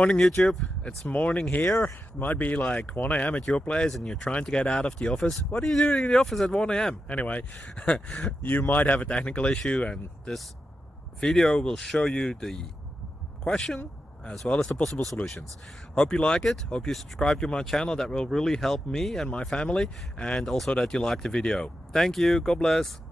Morning YouTube, it's morning here. It might be like 1 a.m. at your place and you're trying to get out of the office. What are you doing in the office at 1 a.m? Anyway, you might have a technical issue and this video will show you the question as well as the possible solutions. Hope you like it, hope you subscribe to my channel. That will really help me and my family, and also that you like the video. Thank you, God bless.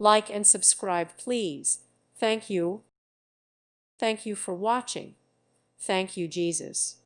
Like and subscribe, please. Thank you. Thank you for watching. Thank you, Jesus.